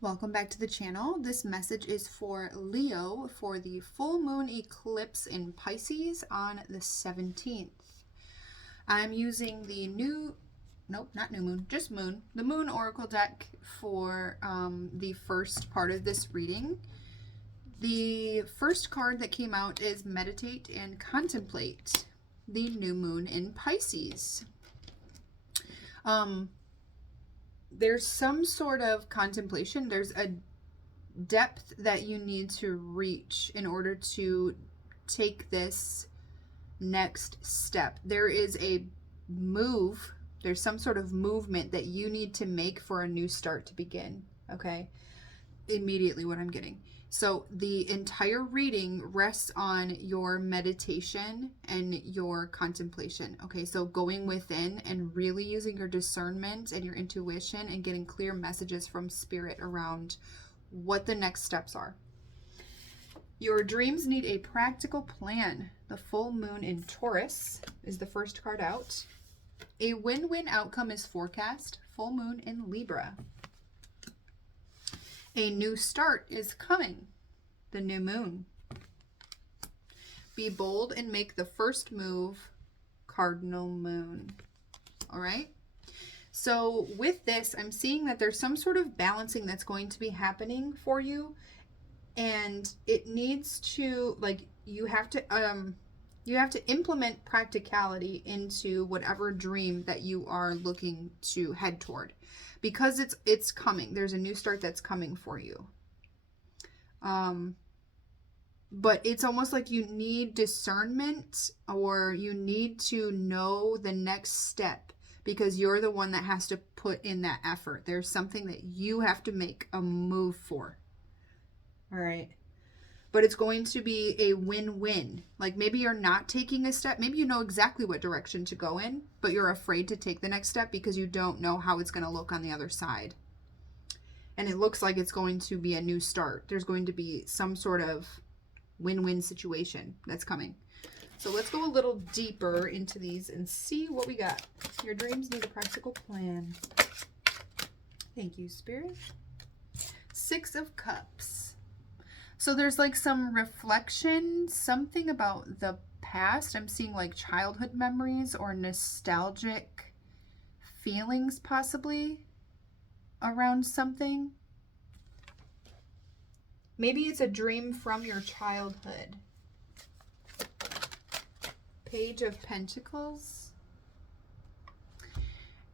Welcome back to the channel. This message is for Leo for the full moon eclipse in Pisces on the 17th. I'm using the the moon oracle deck for the first part of this reading. The first card that came out is Meditate and Contemplate, the new moon in Pisces. There's some sort of contemplation. There's a depth that you need to reach in order to take this next step. There is a move. There's some sort of movement that you need to make for a new start to begin. Okay? Immediately what I'm getting. So the entire reading rests on your meditation and your contemplation. Okay, so going within and really using your discernment and your intuition and getting clear messages from spirit around what the next steps are. Your dreams need a practical plan. The full moon in Taurus is the first card out. A win-win outcome is forecast. Full moon in Libra. A new start is coming. The new moon. Be bold and make the first move. Cardinal moon. All right. So with this, I'm seeing that there's some sort of balancing that's going to be happening for you. And it needs to, like, you have to implement practicality into whatever dream that you are looking to head toward. Because it's coming. There's a new start that's coming for you. But it's almost like you need discernment, or you need to know the next step because you're the one that has to put in that effort. There's something that you have to make a move for. All right. But it's going to be a win-win. Like maybe you're not taking a step. Maybe you know exactly what direction to go in, but you're afraid to take the next step because you don't know how it's going to look on the other side. And it looks like it's going to be a new start. There's going to be some sort of win-win situation that's coming. So let's go a little deeper into these and see what we got. Your dreams need a practical plan. Thank you, Spirit. Six of Cups. So there's like some reflection, something about the past. I'm seeing like childhood memories or nostalgic feelings possibly around something. Maybe it's a dream from your childhood. Page of Pentacles.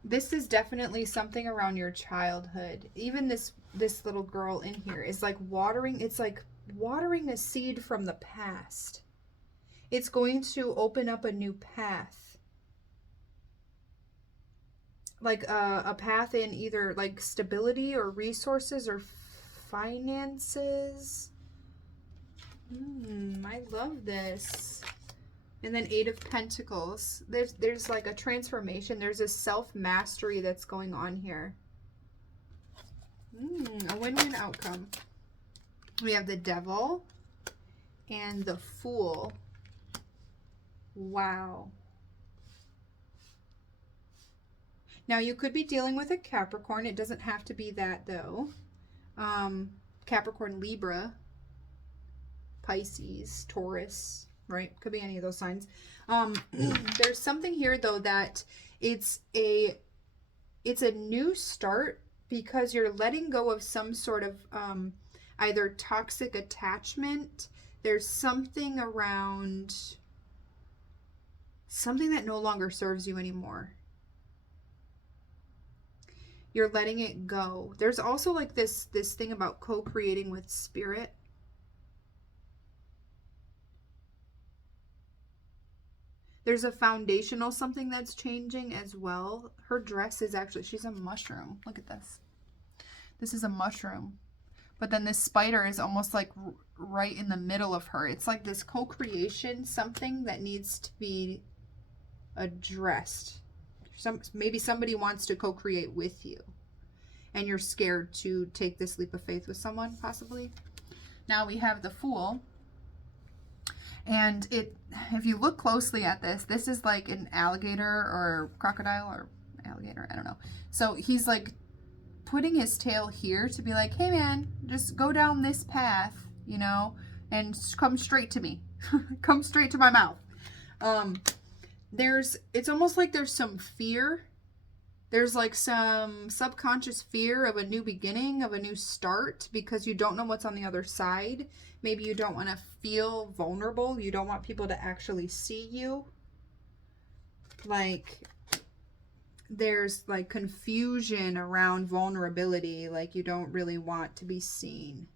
This is definitely something around your childhood. Even this little girl in here is like watering. It's like watering a seed from the past. It's going to open up a new path. Like a path in either like stability or resources or finances. I love this. And then Eight of Pentacles. There's like a transformation. There's a self-mastery that's going on here. A win-win outcome. We have the Devil and the Fool. Wow. Now you could be dealing with a Capricorn. It doesn't have to be that though. Capricorn, Libra, Pisces, Taurus, right? Could be any of those signs. There's something here though that it's a new start because you're letting go of some sort of either toxic attachment. There's something around something that no longer serves you anymore. You're letting it go. There's also like this thing about co-creating with spirit. There's a foundational something that's changing as well. Her dress is actually, she's a mushroom. Look at this. This is a mushroom. But then this spider is almost like right in the middle of her. It's like this co-creation, something that needs to be addressed. Maybe somebody wants to co-create with you and you're scared to take this leap of faith with someone possibly. Now we have the Fool, and if you look closely at this is like an alligator or crocodile or alligator, I don't know. So he's like putting his tail here to be like, hey man, just go down this path, you know, and come straight to me. Come straight to my mouth. It's almost like there's some fear. There's like some subconscious fear of a new beginning, of a new start, because you don't know what's on the other side. Maybe you don't want to feel vulnerable. You don't want people to actually see you. Like, there's like confusion around vulnerability. Like, you don't really want to be seen.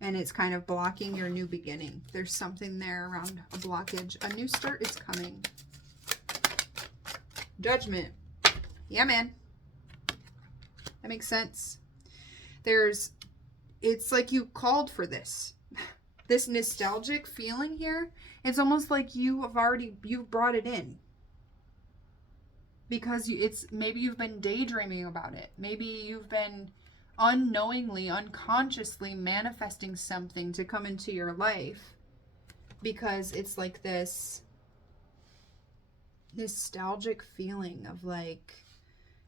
And it's kind of blocking your new beginning. There's something there around a blockage. A new start is coming. Judgment. Yeah, man. That makes sense. It's like you called for this. This nostalgic feeling here. It's almost like you've brought it in. Because maybe you've been daydreaming about it. Maybe you've been unknowingly, unconsciously manifesting something to come into your life. Because it's like this nostalgic feeling of like,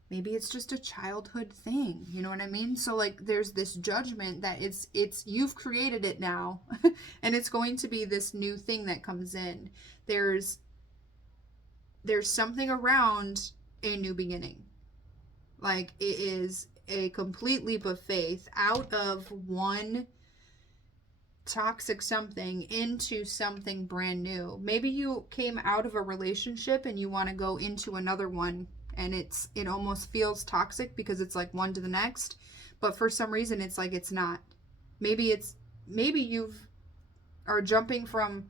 maybe it's just a childhood thing, you know what I mean? So like, there's this judgment that it's you've created it now. And it's going to be this new thing that comes in. There's something around a new beginning. Like, it is a complete leap of faith out of one toxic something into something brand new. Maybe you came out of a relationship and you want to go into another one, and it almost feels toxic because it's like one to the next, but for some reason it's like it's not. Maybe you've are jumping from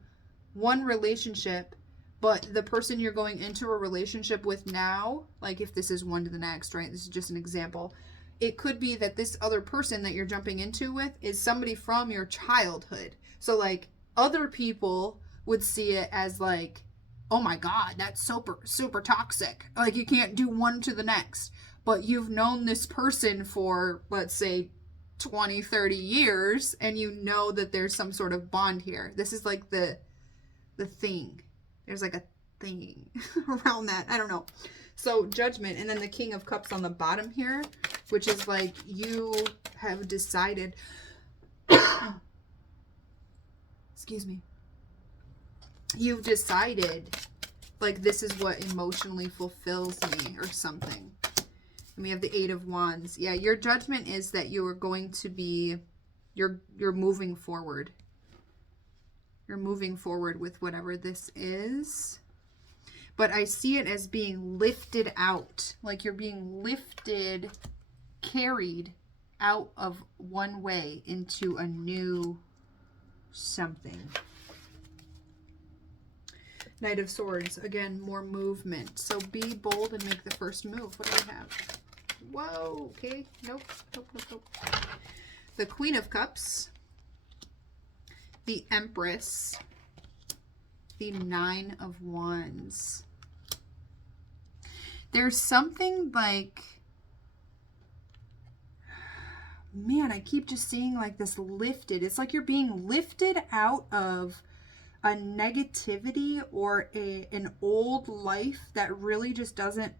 one relationship, but the person you're going into a relationship with now, like if this is one to the next, right? This is just an example. It could be that this other person that you're jumping into with is somebody from your childhood. So like, other people would see it as like, oh my God, that's super, super toxic. Like, you can't do one to the next. But you've known this person for, let's say, 20, 30 years, and you know that there's some sort of bond here. This is like the thing. There's like a thing around that. I don't know. So judgment, and then the King of Cups on the bottom here, which is like, you have decided, excuse me, you've decided, like, this is what emotionally fulfills me or something. And we have the Eight of Wands. Yeah, your judgment is that you are going to be, you're moving forward. You're moving forward with whatever this is. But I see it as being lifted out. Like, you're being lifted, carried out of one way into a new something. Knight of Swords. Again, more movement. So be bold and make the first move. What do we have? Whoa. Okay. Nope. The Queen of Cups. The Empress. The Nine of Wands. There's something like, man, I keep just seeing like this lifted. It's like you're being lifted out of a negativity or an old life that really just doesn't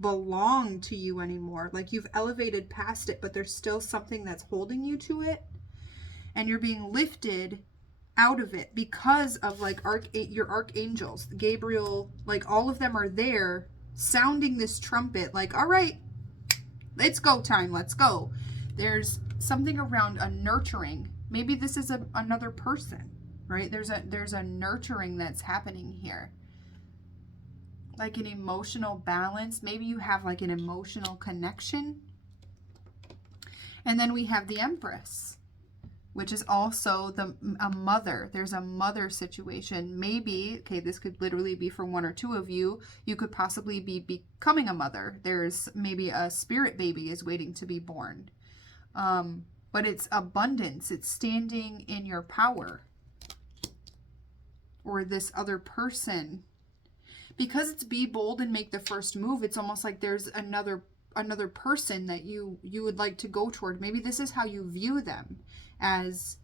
belong to you anymore. Like, you've elevated past it, but there's still something that's holding you to it. And you're being lifted out of it because of like your archangels, Gabriel, like all of them are there sounding this trumpet, like, all right, it's go time, let's go. There's something around a nurturing. Maybe this is another person, right? There's a nurturing that's happening here, like an emotional balance. Maybe you have like an emotional connection. And then we have the Empress, which is also a mother. There's a mother situation. Maybe, okay, this could literally be for one or two of you. You could possibly be becoming a mother. There's maybe a spirit baby is waiting to be born. But it's abundance. It's standing in your power. Or this other person. Because it's be bold and make the first move, it's almost like there's another person that you would like to go toward. Maybe this is how you view them, as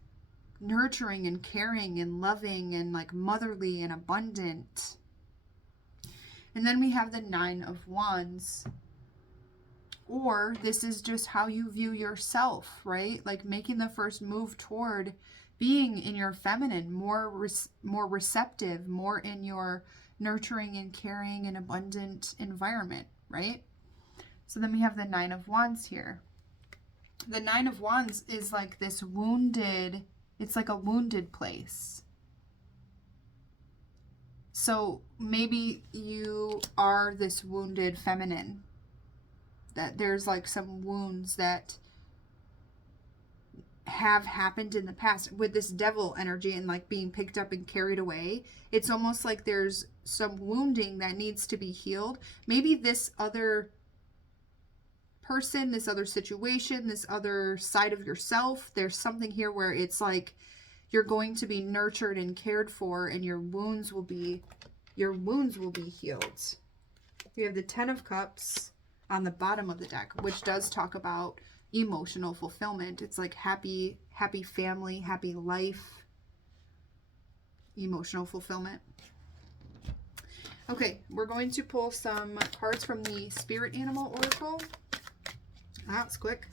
nurturing and caring and loving and like motherly and abundant. And then we have the Nine of Wands, or this is just how you view yourself, right? Like making the first move toward being in your feminine, more receptive, more in your nurturing and caring and abundant environment, right? So then we have the Nine of Wands here. The Nine of Wands is like this wounded, it's like a wounded place. So maybe you are this wounded feminine, that there's like some wounds that have happened in the past with this devil energy and like being picked up and carried away. It's almost like there's some wounding that needs to be healed. Maybe this other person, this other situation, this other side of yourself, there's something here where it's like you're going to be nurtured and cared for, and your wounds will be healed. You have the Ten of Cups on the bottom of the deck, which does talk about emotional fulfillment. It's like happy family, happy life, emotional fulfillment. Okay, we're going to pull some cards from the Spirit Animal Oracle. That's quick.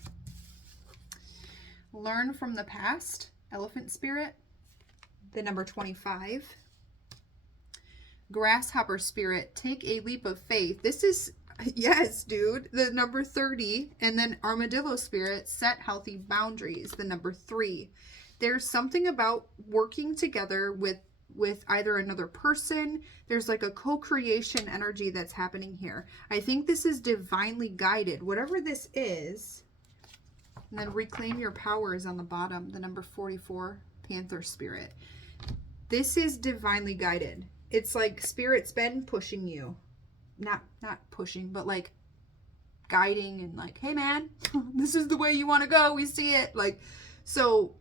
Learn from the past, Elephant Spirit, the number 25. Grasshopper Spirit, take a leap of faith. This is, yes, dude, the number 30. And then Armadillo Spirit, set healthy boundaries, the number 3. There's something about working together with either another person. There's like a co-creation energy that's happening here. I think this is divinely guided, whatever this is. And then reclaim your powers on the bottom, the number 44, Panther Spirit. This is divinely guided. It's like Spirit's been pushing you. Not pushing, but like guiding and like, hey man, this is the way you want to go. We see it. Like, so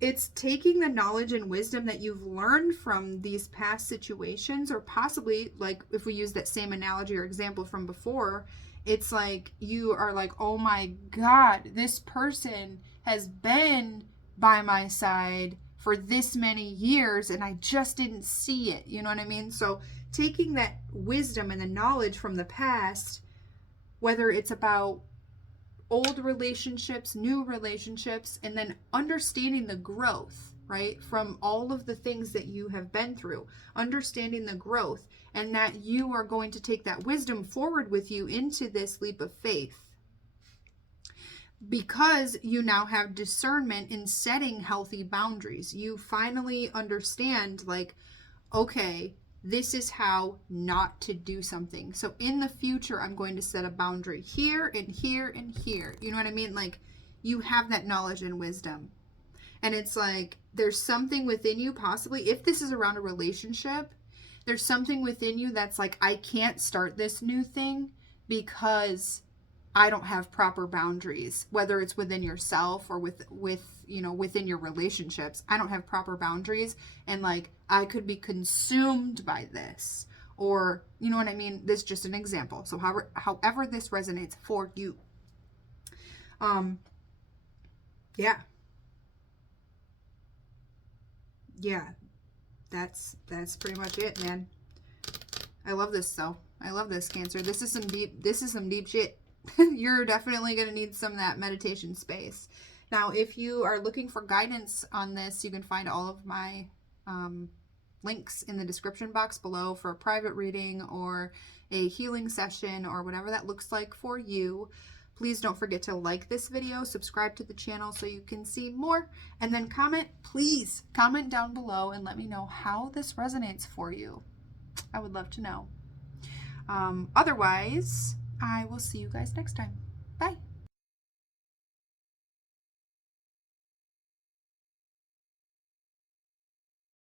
it's taking the knowledge and wisdom that you've learned from these past situations, or possibly, like if we use that same analogy or example from before, it's like you are like, oh my God, this person has been by my side for this many years and I just didn't see it. You know what I mean? So taking that wisdom and the knowledge from the past, whether it's about old relationships, new relationships, and then understanding the growth, right? From all of the things that you have been through, understanding the growth, and that you are going to take that wisdom forward with you into this leap of faith. Because you now have discernment in setting healthy boundaries. You finally understand, like, okay, this is how not to do something. So in the future, I'm going to set a boundary here and here and here. You know what I mean? Like, you have that knowledge and wisdom. And it's like, there's something within you, possibly, if this is around a relationship, there's something within you that's like, I can't start this new thing because I don't have proper boundaries, whether it's within yourself or with you know, within your relationships. I don't have proper boundaries, and like I could be consumed by this, or you know what I mean? This is just an example. So however this resonates for you. Yeah, that's pretty much it, man. I love this though. I love this, Cancer. This is some deep shit. You're definitely going to need some of that meditation space. Now, if you are looking for guidance on this, you can find all of my links in the description box below for a private reading or a healing session or whatever that looks like for you. Please don't forget to like this video, subscribe to the channel so you can see more, and then comment, please comment down below and let me know how this resonates for you. I would love to know. Otherwise, I will see you guys next time. Bye.